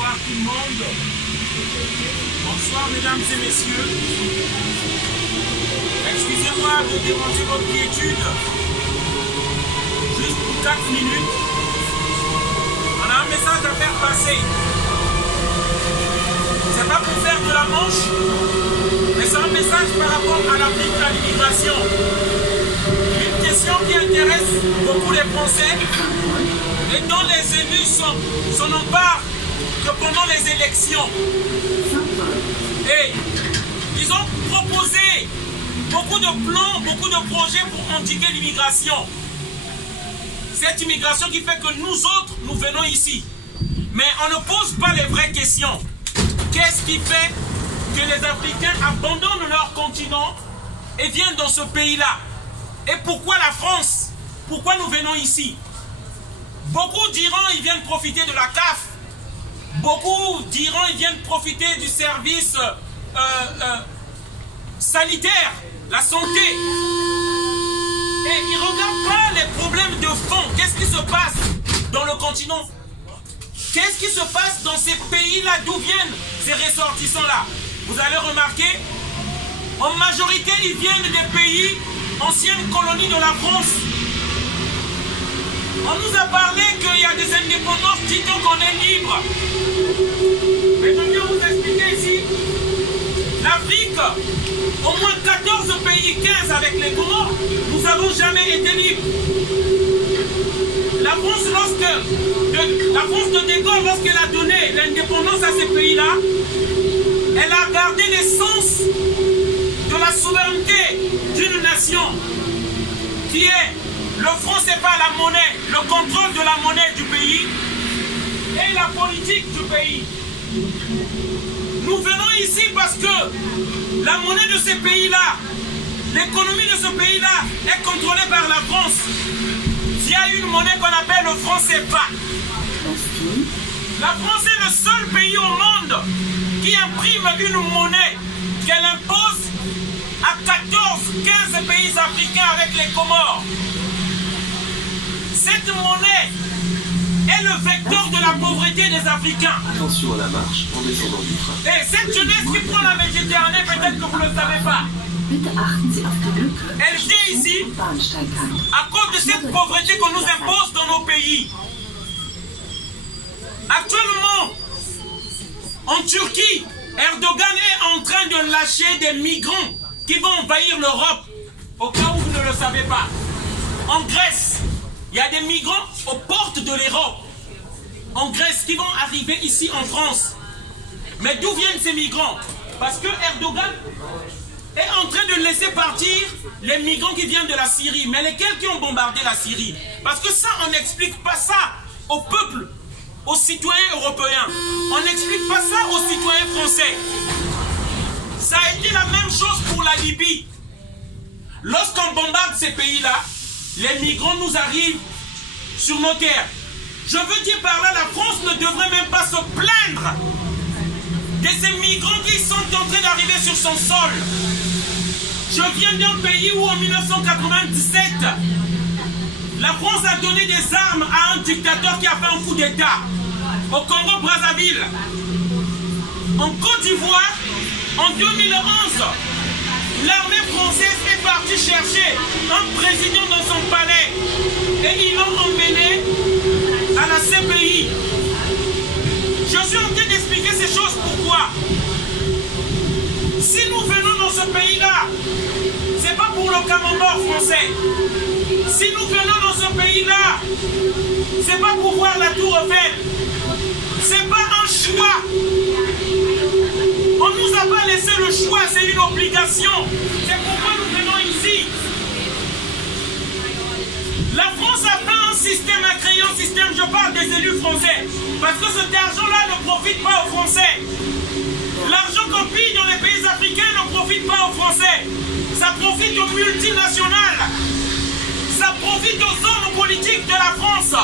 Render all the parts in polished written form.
Bonsoir tout le monde. Bonsoir mesdames et messieurs. Excusez-moi de déranger votre quiétude. Juste pour 4 minutes. On a un message à faire passer. C'est pas pour faire de la manche, mais c'est un message par rapport à l'Afrique, à l'immigration. Une question qui intéresse beaucoup les Français et dont les élus s'en emparent que pendant les élections. Et ils ont proposé beaucoup de plans, beaucoup de projets pour endiguer l'immigration. Cette immigration qui fait que nous autres, nous venons ici. Mais on ne pose pas les vraies questions. Qu'est-ce qui fait que les Africains abandonnent leur continent et viennent dans ce pays-là? Et pourquoi la France? Pourquoi nous venons ici? Beaucoup diront qu'ils viennent profiter de la CAF. Beaucoup diront qu'ils viennent profiter du service sanitaire, la santé. Et ils ne regardent pas les problèmes de fond. Qu'est-ce qui se passe dans le continent? Qu'est-ce qui se passe dans ces pays-là? D'où viennent ces ressortissants-là? Vous allez remarquer, en majorité, ils viennent des pays, anciennes colonies de la France. On nous a parlé qu'il y a des indépendances, dit-on qu'on est libre. Mais je viens vous expliquer ici, l'Afrique, au moins 14 pays, 15 avec les Comores, nous n'avons jamais été libres. La France, la France de De Gaulle, lorsqu'elle a donné l'indépendance à ces pays-là, elle a gardé l'essence de la souveraineté d'une nation qui est le franc CFA, la monnaie, le contrôle de la monnaie du pays et la politique du pays. Nous venons ici parce que la monnaie de ces pays-là, l'économie de ce pays-là est contrôlée par la France. Il y a une monnaie qu'on appelle le franc CFA. La France est le seul pays au monde qui imprime une monnaie qu'elle impose à 14-15 pays africains avec les Comores. Cette monnaie est le vecteur de la pauvreté des Africains. Attention à la marche en descendant du train. Et cette jeunesse qui prend la Méditerranée, peut-être que vous ne le savez pas. Elle vient ici à cause de cette pauvreté qu'on nous impose dans nos pays. Actuellement, en Turquie, Erdogan est en train de lâcher des migrants qui vont envahir l'Europe. Au cas où vous ne le savez pas. En Grèce, il y a des migrants aux portes de l'Europe. En Grèce, qui vont arriver ici en France. Mais d'où viennent ces migrants? Parce que Erdogan est en train de laisser partir les migrants qui viennent de la Syrie. Mais lesquels qui ont bombardé la Syrie? Parce que ça, on n'explique pas ça au peuple, aux citoyens européens. On n'explique pas ça aux citoyens français. Ça a été la même chose pour la Libye. Lorsqu'on bombarde ces pays-là, les migrants nous arrivent sur nos terres. Je veux dire par là, la France ne devrait même pas se plaindre de ces migrants qui sont en train d'arriver sur son sol. Je viens d'un pays où en 1997, la France a donné des armes à un dictateur qui a fait un coup d'État au Congo-Brazzaville. En Côte d'Ivoire, en 2011, l'armée française est partie chercher un président dans son palais et ils l'ont emmené à la CPI. Je suis en train d'expliquer ces choses pourquoi. Si nous venons dans ce pays-là, c'est pas pour le camembert français. Si nous venons dans ce pays-là, c'est pas pour voir la tour Eiffel. C'est pas un choix. On ne nous a pas laissé le choix, c'est une obligation. C'est pourquoi nous venons ici. La France a fait un système, a créé un système, je parle des élus français. Parce que cet argent-là ne profite pas aux Français. L'argent qu'on pille dans les pays africains ne profite pas aux Français. Ça profite aux multinationales. Ça profite aux hommes politiques de la France.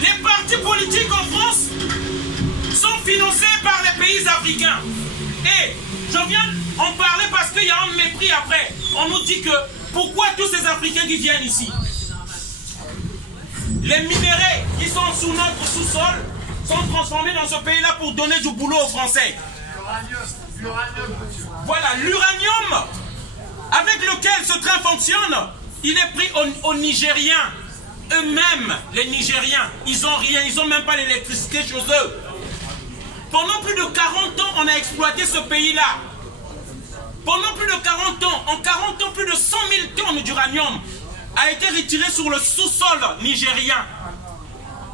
Les partis politiques en France sont financés par les pays africains. Et je viens en parler parce qu'il y a un mépris après. On nous dit que pourquoi tous ces Africains qui viennent ici? Les minéraux qui sont sous notre sous-sol sont transformés dans ce pays-là pour donner du boulot aux Français. Voilà, l'uranium avec lequel ce train fonctionne, il est pris aux Nigériens. Eux-mêmes, les Nigériens, ils n'ont rien, ils n'ont même pas l'électricité chez eux. Pendant plus de 40 ans, on a exploité ce pays-là. Pendant plus de 40 ans, en 40 ans, plus de 100 000 tonnes d'uranium a été retiré sur le sous-sol nigérien.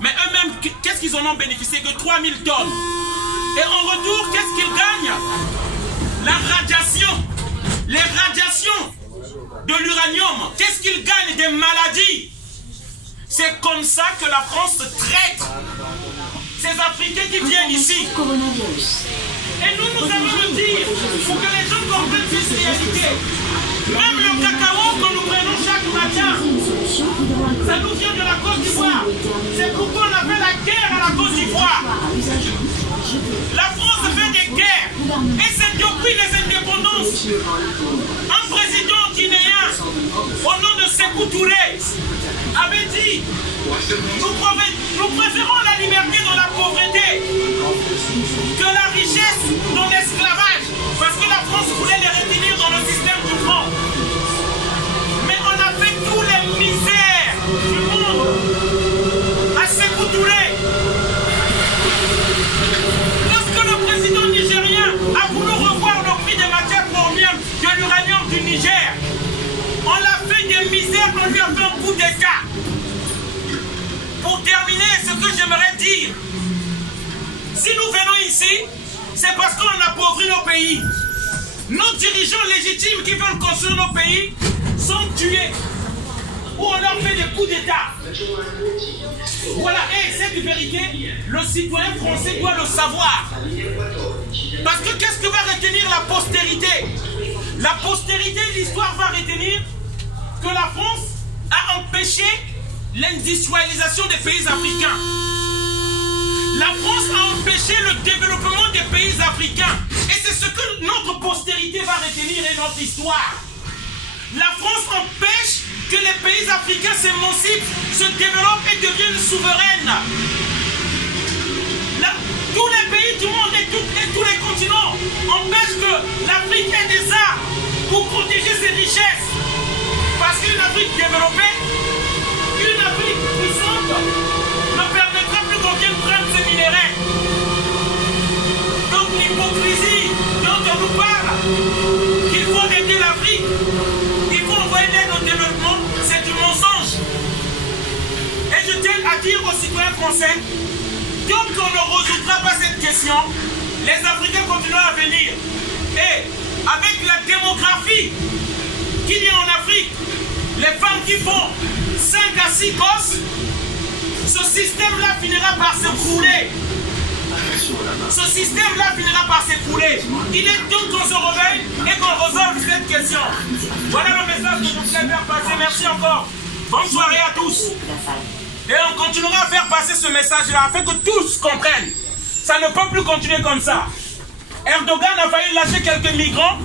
Mais eux-mêmes, qu'est-ce qu'ils en ont bénéficié? Que 3 000 tonnes. Et en retour, qu'est-ce qu'ils gagnent? La radiation. Les radiations de l'uranium. Qu'est-ce qu'ils gagnent? Des maladies. C'est comme ça que la France traite ces Africains qui viennent ici. Et nous allons le dire pour que les gens comprennent cette réalité. Même le cacao que nous prenons chaque matin, ça nous vient de la Côte d'Ivoire. C'est pourquoi on a fait la guerre à la Côte d'Ivoire. La France fait des guerres. Et c'est depuis les indépendances. Un président guinéen, au nom de Sékou Touré, avait dit: nous préférons la liberté dans la pauvreté que la richesse dans l'esclavage. Parce que la France voulait les retenir dans le système du franc. Mais on a fait tous les misères du monde à Sékou Touré. Lorsque le président nigérien a voulu revoir le prix des matières premières de l'uranium du Niger, on l'a fait des misères, on lui a fait un coup d'état. Pour terminer, ce que j'aimerais dire, si nous venons ici, c'est parce qu'on appauvrit nos pays. Nos dirigeants légitimes qui veulent construire nos pays sont tués. Ou on leur fait des coups d'état. Voilà, et cette vérité, le citoyen français doit le savoir. Parce que qu'est-ce que va retenir la postérité? La postérité, l'histoire va retenir que la France a empêché l'industrialisation des pays africains. La France a empêché le développement des pays africains. Et c'est ce que notre postérité va retenir et notre histoire. La France empêche que les pays africains s'émancipent, se développent et deviennent souveraines. Tous les pays du monde et tous les continents empêchent que l'Afrique ait des armes pour protéger ses richesses. Parce qu'une Afrique développée, une Afrique puissante, ne permettra plus qu'on vienne prendre ces minéraux. Donc l'hypocrisie dont on nous parle, qu'il faut aider l'Afrique, il faut envoyer l'aide au développement, c'est du mensonge. Et je tiens à dire aux citoyens français, tant qu'on ne résoudra pas cette question, les Africains continueront à venir. Et avec la démographie qu'il y a en Afrique, les femmes qui font 5 à 6 gosses, ce système-là finira par s'écrouler. Ce système-là finira par s'écrouler. Il est temps qu'on se réveille et qu'on résolve cette question. Voilà le message que je voulais faire passer. Merci encore. Bonne soirée à tous. Et on continuera à faire passer ce message-là afin que tous comprennent. Ça ne peut plus continuer comme ça. Erdogan a failli lâcher quelques migrants.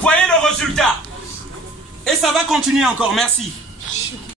Voyez le résultat. Et ça va continuer encore. Merci.